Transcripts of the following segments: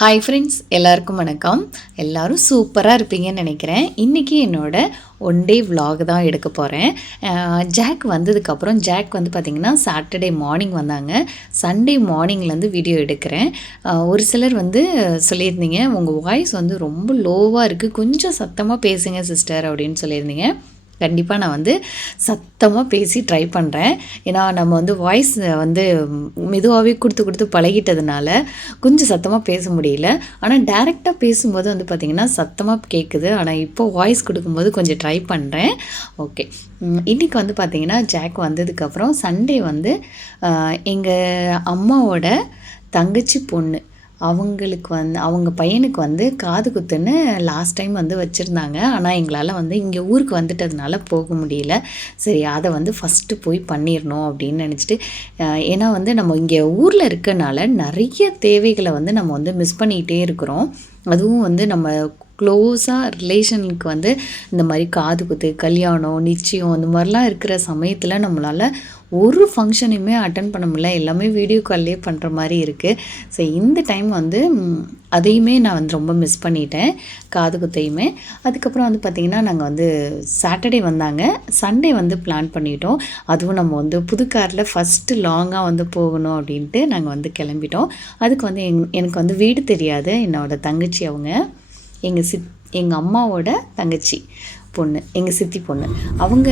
Hi friends எல்லாருக்கும் வணக்கம். எல்லோரும் சூப்பராக இருப்பீங்கன்னு நினைக்கிறேன். இன்றைக்கி என்னோடய ஒன் டே விலாக் தான் எடுக்க போகிறேன் ஜாக் வந்ததுக்கப்புறம் ஜாக் வந்து பார்த்திங்கன்னா சாட்டர்டே மார்னிங் வந்தாங்க. சண்டே மார்னிங்லேருந்து வீடியோ எடுக்கிறேன். ஒரு சிலர் வந்து சொல்லியிருந்தீங்க உங்கள் வாய்ஸ் வந்து ரொம்ப லோவாக இருக்குது கொஞ்சம் சத்தமாக பேசுங்க சிஸ்டர் அப்படின்னு சொல்லியிருந்தீங்க. கண்டிப்பாக நான் வந்து சத்தமாக பேசி ட்ரை பண்ணுறேன் ஏன்னா நம்ம வந்து வாய்ஸ் வந்து மெதுவாகவே கொடுத்து கொடுத்து பழகிட்டதுனால கொஞ்சம் சத்தமாக பேச முடியல. ஆனால் டேரெக்டாக பேசும்போது வந்து பார்த்திங்கன்னா சத்தமாக கேட்குது ஆனால் இப்போ வாய்ஸ் கொடுக்கும்போது கொஞ்சம் ட்ரை பண்ணுறேன் ஓகே இன்றைக்கி வந்து பார்த்திங்கன்னா ஜாக் வந்ததுக்கப்புறம் சண்டே வந்து எங்கள் அம்மாவோட தங்கச்சி பொண்ணு அவங்களுக்கு வந்து அவங்க பையனுக்கு வந்து காது குத்துன்னு லாஸ்ட் டைம் வந்து வச்சுருந்தாங்க. ஆனால் எங்களால் வந்து இங்கே ஊருக்கு வந்துட்டதுனால போக முடியல. சரி அதை வந்து ஃபஸ்ட்டு போய் பண்ணிடணும் அப்படின்னு நினச்சிட்டு ஏன்னா வந்து நம்ம இங்கே ஊரில் இருக்கனால நிறைய தேவைகளை வந்து நம்ம வந்து மிஸ் பண்ணிக்கிட்டே இருக்கிறோம். அதுவும் வந்து நம்ம க்ளோஸாக ரிலேஷனுக்கு வந்து இந்த மாதிரி காது குத்து கல்யாணம் நிச்சயம் இந்த மாதிரிலாம் இருக்கிற சமயத்தில் நம்மளால் ஒரு ஃபங்க்ஷனையுமே அட்டன் பண்ண முடியல. எல்லாமே வீடியோ கால்லேயே பண்ணுற மாதிரி இருக்குது ஸோ இந்த டைம் வந்து அதையுமே நான் வந்து ரொம்ப மிஸ் பண்ணிட்டேன். காது குத்தையுமே. அதுக்கப்புறம் வந்து பார்த்திங்கன்னா நாங்கள் வந்து சாட்டர்டே வந்தாங்க. சண்டே வந்து பிளான் பண்ணிட்டோம். அதுவும் நம்ம வந்து புது காரில் ஃபஸ்ட்டு லாங்காக வந்து போகணும் அப்படின்ட்டு நாங்கள் வந்து கிளம்பிட்டோம். அதுக்கு வந்து எங் எனக்கு வந்து வீடு தெரியாது. என்னோடய தங்கச்சி அவங்க. எங்கள் சித் எங்கள் அம்மாவோட தங்கச்சி பொண்ணு எங்கள் சித்தி பொண்ணு. அவங்க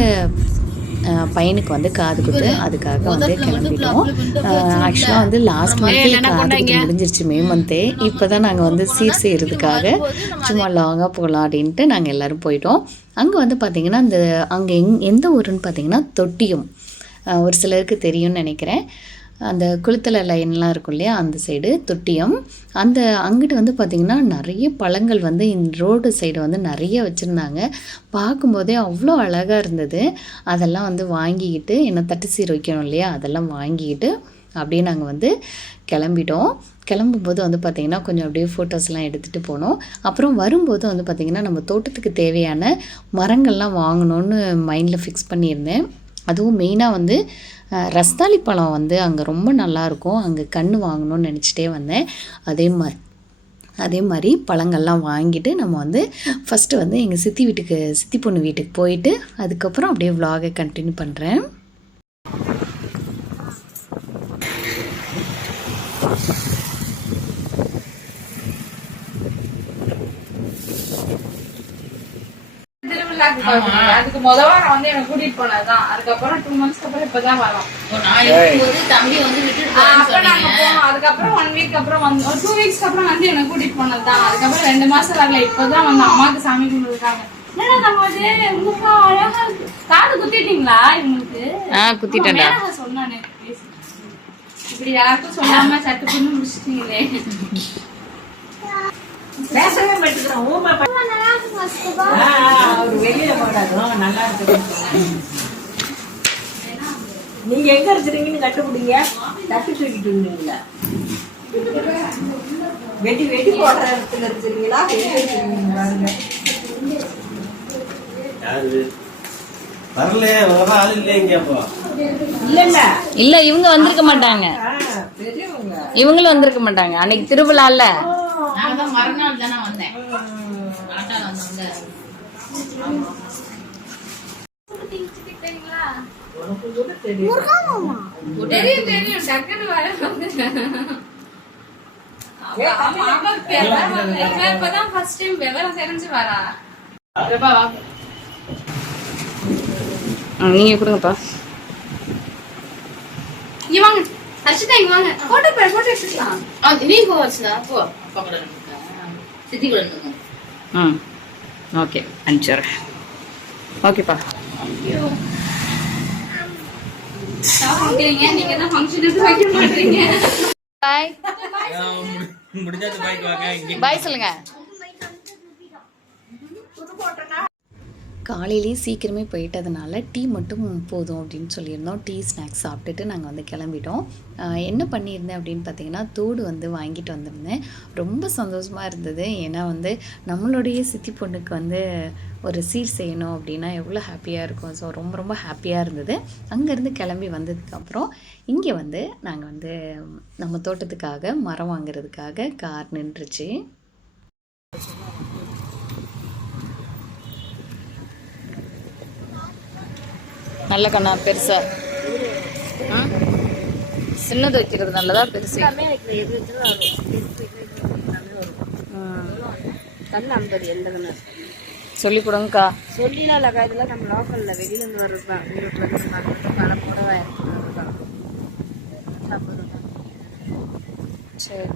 பையனுக்கு வந்து காது குத்து. அதுக்காக வந்து கிளம்பிட்டோம். ஆக்சுவலாக வந்து லாஸ்ட் மந்த்தே காது குத்து முடிஞ்சிருச்சு மே மந்த்தே இப்போ தான் நாங்கள் வந்து சீர் செய்கிறதுக்காக சும்மா லாங்காக போகலாம் அப்படின்ட்டு நாங்கள் எல்லோரும் போயிட்டோம். அங்கே வந்து பார்த்திங்கன்னா இந்த அங்கே எங் எந்த ஊருன்னு பார்த்தீங்கன்னா தொட்டியம். ஒரு சிலருக்கு தெரியும்னு நினைக்கிறேன். அந்த குளுத்தலை லைன்லாம் இருக்கும் இல்லையா அந்த சைடு தொட்டியம். அந்த அங்கிட்டு வந்து பார்த்திங்கன்னா நிறைய பழங்கள் வந்து இந்த ரோடு சைடு வந்து நிறைய வச்சுருந்தாங்க. பார்க்கும்போதே அவ்வளோ அழகாக இருந்தது. அதெல்லாம் வந்து வாங்கிக்கிட்டு என்ன தட்டு சீர் வைக்கணும் இல்லையா அதெல்லாம் வாங்கிக்கிட்டு அப்படியே நாங்கள் வந்து கிளம்பிட்டோம். கிளம்பும்போது வந்து பார்த்திங்கன்னா கொஞ்சம் அப்படியே ஃபோட்டோஸ்லாம் எடுத்துகிட்டு போனோம். அப்புறம் வரும்போது வந்து பார்த்திங்கன்னா நம்ம தோட்டத்துக்கு தேவையான மரங்கள்லாம் வாங்கணும்னு மைண்டில் ஃபிக்ஸ் பண்ணியிருந்தேன். அதுவும் மெயினாக வந்து ரஸ்தாளி பழம் வந்து அங்கே ரொம்ப நல்லாயிருக்கும் அங்கே கன்று வாங்கணும்னு நினச்சிட்டே வந்தேன். அதே மாதிரி அதே மாதிரி பழங்கள்லாம் வாங்கிட்டு நம்ம வந்து ஃபஸ்ட்டு வந்து எங்கள் சித்தி வீட்டுக்கு சித்தி பொண்ணு வீட்டுக்கு போயிட்டு அதுக்கப்புறம் அப்படியே விலாகை கண்டினியூ பண்ணுறேன் அதுக்கு முத வாரம் வந்து எனக்கு கூட்டிட்டு போனதுதான். அதுக்கப்புறம் டூ மந்த்ஸ்க்கு அப்புறம் இப்பதான் வரோம். தம்பி வந்து விட்டுட்டு ஆஹ் போறேன்னு அப்ப நாங்க. போனோம். அதுக்கப்புறம் ஒன் வீக் அப்புறம் வந்து டூ வீக்ஸ்க்கு அப்புறம் வந்து எனக்கு கூட்டிட்டு போனதுதான். அதுக்கப்புறம் ரெண்டு மாசம் வரல இப்பதான் வந்து அம்மாக்கு சாமி கும்பிட்டுருக்காங்க. காது குத்திட்டீங்களா இவங்களுக்கு? ஆ குத்திட்டேன்டா. மேனகா சொன்னானே. பேசி. இப்படி யாருக்கும் சொல்லாம சட்டு பண்ணி முடிச்சிட்டீங்களே. பேசவே மாட்டேங்கிறான் ஊமை ப- ஆ, அவர் வெளியில போடாதும் நல்லா இருக்குது நீங்க எங்க இருக்கிறீங்கன்னு கண்டுபிடிங்க. தட்டு தூக்கிட்டு இருந்தீங்களா வெடி வெடி போடுற இடத்துல இருக்கிறீங்களா? இல்ல இல்ல இல்லை இவங்க வந்திருக்க மாட்டாங்க. இவங்களும் வந்திருக்க மாட்டாங்க. அன்னைக்கு திருவிழால மறுநாள் தானே வந்தேன். மறுநாள் வந்தவங்க தெரியும் தெரியும். டக்குன்னு வர இப்பதான் time விவரம் தெரிஞ்சு வரா. நீங்கள் கொடுங்கப்பா. இங்க வாங்க. ஹர்ஷிதா, இங்க வாங்க. photo பே- photo எடுத்துக்கலாம். நீ போ கூட இருந்துக்க. சித்தி கூட இருந்துக்க. ம் ஓகே அனுப்பிச்சுறேன் ஓகேப்பா சாப்பிடுறீங்க, நீங்க தான் function எதுவும் வைக்க மாட்டீங்க. பாய் பாய் சொல்லுங்க காலையிலேயே சீக்கிரமே போயிட்டதுனால டீ மட்டும் போதும் அப்படின்னு சொல்லியிருந்தோம். டீ ஸ்நாக்ஸ் சாப்பிட்டுட்டு நாங்கள் வந்து கிளம்பிட்டோம். என்ன பண்ணியிருந்தேன் அப்படின்னு பார்த்தீங்கன்னா தோடு வந்து வாங்கிட்டு வந்திருந்தேன். ரொம்ப சந்தோஷமாக இருந்தது. ஏன்னா வந்து நம்மளுடைய சித்தி பொண்ணுக்கு வந்து ஒரு சீர் செய்யணும் அப்படின்னா எவ்வளோ ஹாப்பியாக இருக்கும். ஸோ ரொம்ப ரொம்ப ஹாப்பியாக இருந்தது. அங்கேருந்து கிளம்பி வந்ததுக்கப்புறம் இங்கே வந்து நாங்கள் வந்து நம்ம தோட்டத்துக்காக மரம் வாங்குறதுக்காக கார் நின்றுச்சு. நல்ல கண்ணா பெருசா. ஆ? சின்னது வைக்கிறது நல்லதா பெருசு? கண் ஐம்பது எந்த கண்ணு சொல்லி கொடுங்கக்கா சொல்லிலாம் இல்லைக்கா இதெல்லாம் நம்ம லோக்கலில் வெளியில இருந்து வர்றது தான் ஈரோட்டில் இருந்து வர்றது பணமோட ரூபா சரி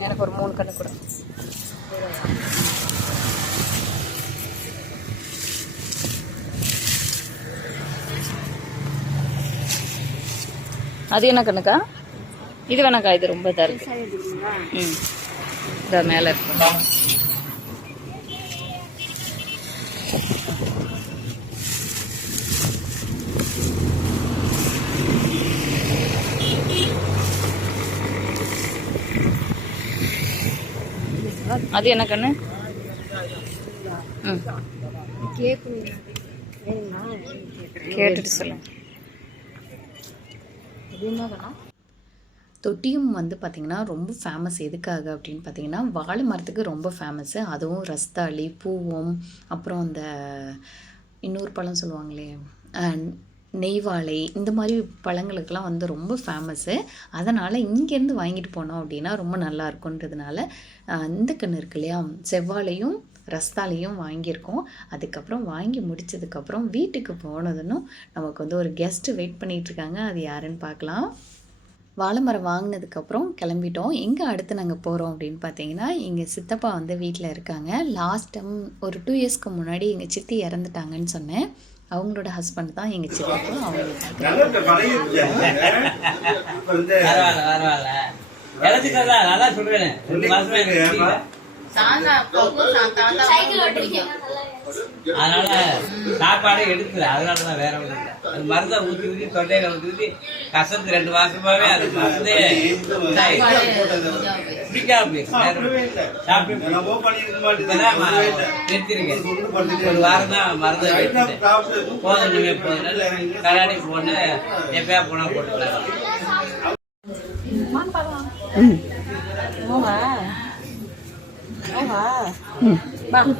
எனக்கு ஒரு மூணு கண்ணு கொடுங்க அது என்ன கண்ணுக்கா இது வேணாக்கா இது ரொம்ப இதாக இருக்கு. ம். இந்த மேலே இருக்கு. அது என்ன கண்ணு? ம். கேட்டுட்டு சொல்லுங்க. தொட்டியும் வந்து பார்த்திங்கன்னா ரொம்ப ஃபேமஸ் எதுக்காக அப்படின்னு பார்த்தீங்கன்னா வாழை மரத்துக்கு ரொம்ப ஃபேமஸ்ஸு அதுவும் ரஸ்தாளி பூவம் அப்புறம் அந்த இன்னொரு பழம் சொல்லுவாங்களே நெய்வாழை இந்த மாதிரி பழங்களுக்கெல்லாம் வந்து ரொம்ப ஃபேமஸ்ஸு அதனால் இங்கேருந்து வாங்கிட்டு போனோம் அப்படின்னா ரொம்ப நல்லா இருக்குன்றதுனால இந்த கன்று இருக்கு இல்லையா? செவ்வாழையும் ரஸ்தாலையும் வாங்கியிருக்கோம். அதுக்கப்புறம் வாங்கி முடிச்சதுக்கப்புறம் வீட்டுக்கு போனதுன்னும் நமக்கு வந்து ஒரு கெஸ்ட்டு வெயிட் பண்ணிட்டு இருக்காங்க அது யாருன்னு பார்க்கலாம். வாழை மரம் வாங்கினதுக்கப்புறம் கிளம்பிட்டோம். எங்கே அடுத்து நாங்கள் போகிறோம் அப்படின்னு பார்த்தீங்கன்னா எங்கள் சித்தப்பா வந்து வீட்டில் இருக்காங்க. லாஸ்ட் டைம் ஒரு டூ இயர்ஸ்க்கு முன்னாடி எங்கள் சித்தி இறந்துட்டாங்கன்னு சொன்னேன். அவங்களோட ஹஸ்பண்ட் தான் எங்கள் சித்தப்பா. அவங்க நல்ல. அதனால சாப்பாடே எடுக்கல. அதனாலதான் வேற இல்ல. அது மருந்தை ஊத்தி ஊத்தி தொண்டையில ஊத்தி கசந்து ரெண்டு மாசமாவே அது மருந்தே. பிடிக்காம நிறுத்திருக்கேன் ஒரு வாரம் தான் மருந்து போதுமே போதும். கண்ணாடி போன எப்பயா போனா போட்டுக்கலாம்.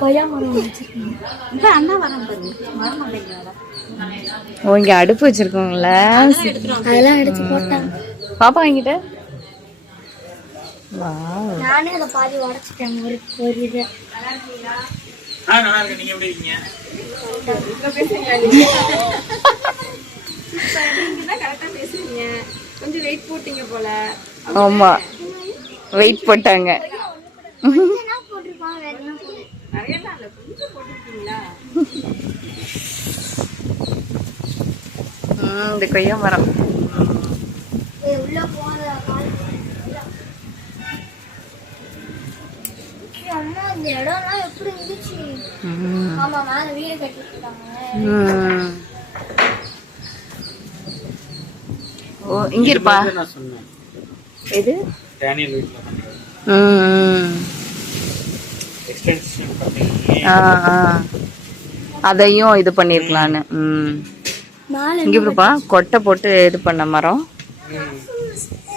கொய்யா மரம் வச்சிருக்கீங்க? இந்த அண்ணா வரம் பாருங்க மரம் இல்லைங்களா? ஓ இங்கே அடுப்பு வச்சுருக்கோங்களா அதெல்லாம் எடுத்து போட்டாங்க. பாப்பா வாங்கிட்ட. நானே அதை பாதி உடச்சிட்டேன். ஒரு ஒரு இது. கொஞ்சம் வெயிட் போட்டீங்க போல. ஆமாம் வெயிட் போட்டாங்க. போட்டிருப்பாங்க வேற என்ன நிறைய இல்ல. கொஞ்சம் போட்டிருக்கீங்களா ம், இந்த கொய்யா மரம். உள்ள போன அம்மா இந்த இடம்லாம் எப்படி இருந்துச்சு. ஆமா மேல வீடு ம். ஓ இங்க இருப்பா. எது? ஆ, ஆ. அதையும் இது பண்ணிருக்கலான்னு ம். இங்க இருப்பா கொட்டை போட்டு இது பண்ண மரம்.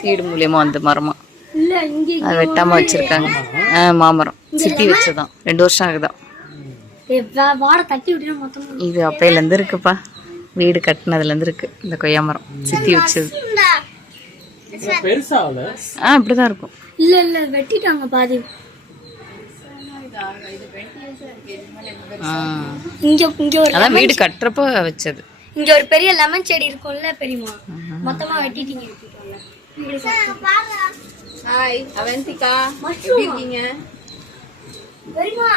சீடு மூலியமா வந்த மரமா. அது வெட்டாம வச்சிருக்காங்க. ஆ, மாமரம். சித்தி வச்சதான் ரெண்டு வருஷம் ஆகுதான். இது அப்பையில இருந்து இருக்குப்பா. வீடு கட்டினதுல இருந்து இருக்கு. இந்த கொய்யா மரம். சித்தி வச்சது. ஆ இப்படிதான் இருக்கும். இல்ல இல்ல வெட்டிட்டாங்க பாதி. இங்க இங்க ஒரு அதான் வீடு கட்டுறப்ப வச்சது. இங்க ஒரு பெரிய லெமன் செடி இருக்கும்ல பெரியமா மொத்தமா வெட்டிட்டீங்க ஹாய் அவந்திகா. மஷ்ரூம் இருக்கீங்க? பெரியமா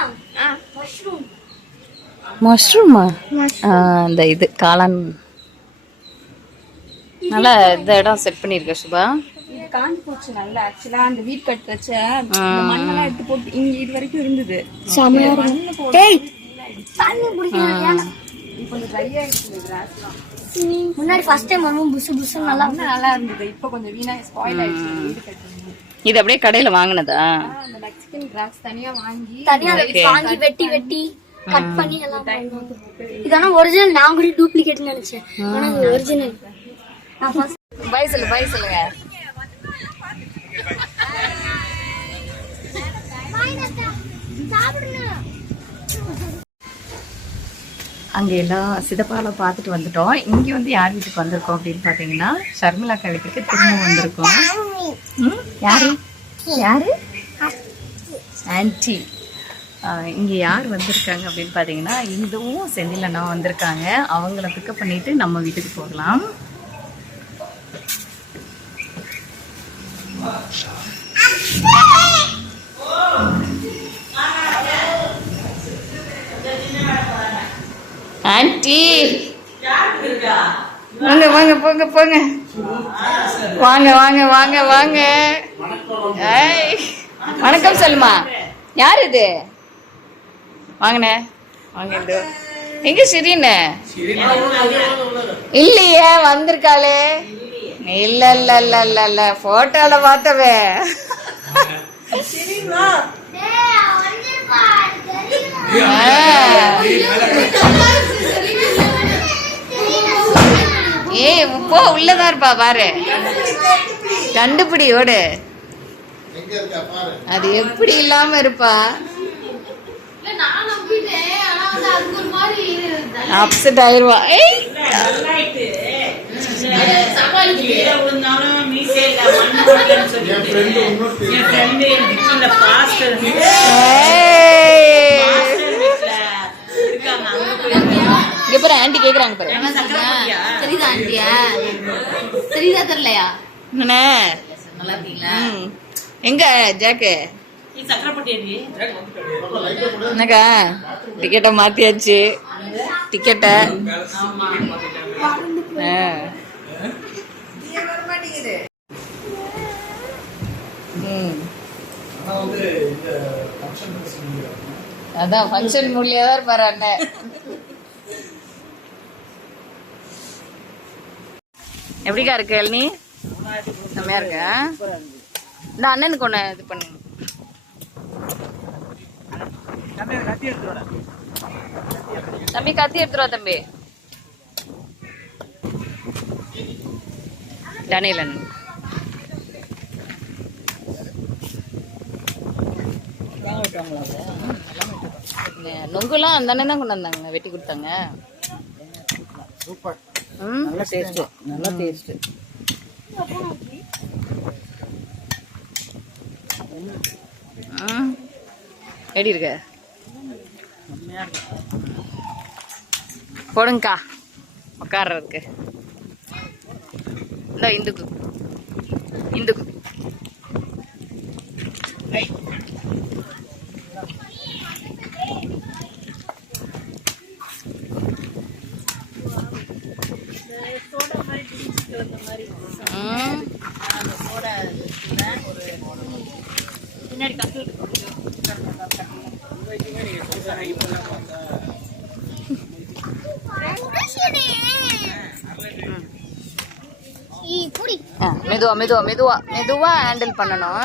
மஷ்ரூம் மஷ்ரூமா அந்த இது காளான். நல்லா இந்த இடம் செட் பண்ணிருக்க சுபா. காஞ்சி போச்சு நல்லா ஆக்சுவலா அந்த வீட் கட் வச்ச இந்த மண்ணெல்லாம் எடுத்து போட்டு இங்க இது வரைக்கும் இருந்தது. செமையா இருக்கும் டேய் தண்ணி குடிக்கணும் கொஞ்சம் ட்ரை ஆயிடுச்சு கிராஸ்லாம் முன்னாடி ஃபர்ஸ்ட் டைம் வரும்போது புசு புசு நல்லா நல்லா இருந்தது. இப்போ கொஞ்சம் வீணா ஸ்பாயில் ஆயிடுச்சு வீடு கட்டுறது இது அப்படியே கடையில் வாங்கினதா? அந்த மெக்சிகன் கிராஸ் தனியா வாங்கி தனியா வாங்கி வெட்டி வெட்டி கட் பண்ணி எல்லாம். இதெல்லாம் ஒரிஜினல் நான் கூட டூப்ளிகேட் நினைச்சேன். ஆனா இது ஒரிஜினல் நான் ஃபர்ஸ்ட் பாய் சொல்லு பாய் சொல்லுங்க. அங்கே எல்லாம் சிதப்பாலாம் பார்த்துட்டு வந்துட்டோம். இங்கே வந்து யார் வீட்டுக்கு வந்திருக்கோம் அப்படின்னு பார்த்தீங்கன்னா ஷர்மிளாக்கா வீட்டுக்கு திரும்ப வந்திருக்கோம். ம்? யாரு? யாரு? ஆன்டி இங்கே யார் வந்திருக்காங்க அப்படின்னு பார்த்தீங்கன்னா இந்துவும் செந்தில் அண்ணா வந்திருக்காங்க. அவங்கள பிக்கப் பண்ணிட்டு நம்ம வீட்டுக்கு போகலாம் ஆன்டி வாங்க வாங்க போங்க போங்க. வாங்க வாங்க வாங்க வாங்க. வணக்கம் சொல்லுமா. யார் இது? வாங்கண்ணே. வாங்க இது எங்க சிறீன்னு இல்லையே வந்திருக்காளே. இல்ல இல்ல இல்ல இல்ல இல்ல. போட்டோல பார்த்தவே ஏய் போ உள்ளதான் இருப்பா பாரு. கண்டுபிடி ஓடு அது எப்படி இல்லாம இருப்பா? அப்செட் ஆயிருவா. ஏய். என் வீட்டுல pastor வீட்டுல ஏய். இருக்காங்க, அங்க போயிருக்காங்க. இங்க பாரு ஆண்டி கேக்குறாங்க பாரு. என்ன? தெரியுதா ஆண்டியா தெரியுதா தெரியலையா? என்னண்ணே? நல்லா இருக்கீங்களா. எங்க ஜாக்கு? என்னக்கா? டிக்கெட்டை மாத்தியாச்சு. டிக்கெட்டை ஆ. ம். அதான் ஃபங்க்ஷன் முடியல. தான் இருப்பாரு அண்ணன் எப்படிக்கா இருக்கு எல்னி செம்மையா இருக்க? இந்த அண்ணனுக்கு ஒன்று இது பண்ணு. தம்பி கத்தி எடுத்துருவா தம்பி. டனியல் அண்ணன். நொங்குலாம் அந்த அண்ணன் தான் கொண்டு வந்தாங்க வெட்டி கொடுத்தாங்க. ம் டேஸ்ட் நல்ல டேஸ்ட் ம். எப்படி இருக்க? போடுங்கக்கா. உட்கார்றதுக்கு இந்த இந்துக்கு. இந்துக்கு. ஐ. ம். புடி ஆ, மெதுவா மெதுவா மெதுவா மெதுவா ஹேண்டில் பண்ணணும்.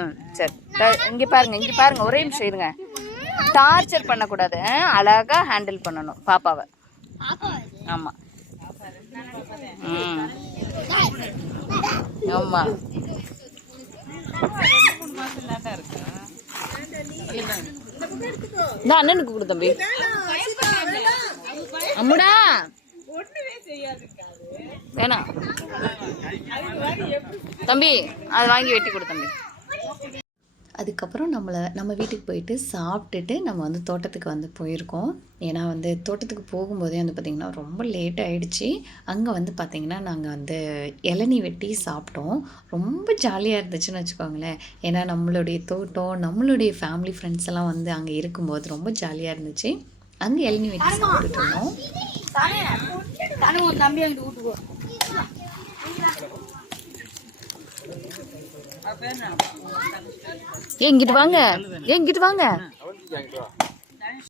ம் சரி. இங்கே இங்க பாருங்க இங்க பாருங்க ஒரே நிமிஷம் இருங்க. டார்ச்சர் பண்ணக்கூடாது. அழகாக அழகா ஹேண்டில் பண்ணணும் பாப்பாவை. ஆமாம் ஆமா. இந்த அண்ணனுக்கு கொடு தம்பி. அம்முடா. வேணாம். தம்பி அதை வாங்கி வெட்டி கொடு தம்பி. அதுக்கப்புறம் நம்மளை நம்ம வீட்டுக்கு போயிட்டு சாப்பிட்டுட்டு நம்ம வந்து தோட்டத்துக்கு வந்து போயிருக்கோம். ஏன்னா வந்து தோட்டத்துக்கு போகும்போதே வந்து பார்த்திங்கன்னா ரொம்ப லேட் ஆயிடுச்சு. அங்கே வந்து பார்த்திங்கன்னா நாங்கள் வந்து இளநீ வெட்டி சாப்பிட்டோம். ரொம்ப ஜாலியாக இருந்துச்சுன்னு வச்சுக்கோங்களேன். ஏன்னா நம்மளுடைய தோட்டம் நம்மளுடைய ஃபேமிலி ஃப்ரெண்ட்ஸ் எல்லாம் வந்து அங்கே இருக்கும்போது ரொம்ப ஜாலியாக இருந்துச்சு. அங்கே இளநீ வெட்டி சாப்பிட்டுட்டு இருந்தோம். தானே இங்கிட்டு வாங்க. ஏ இங்கிட்டு வாங்க.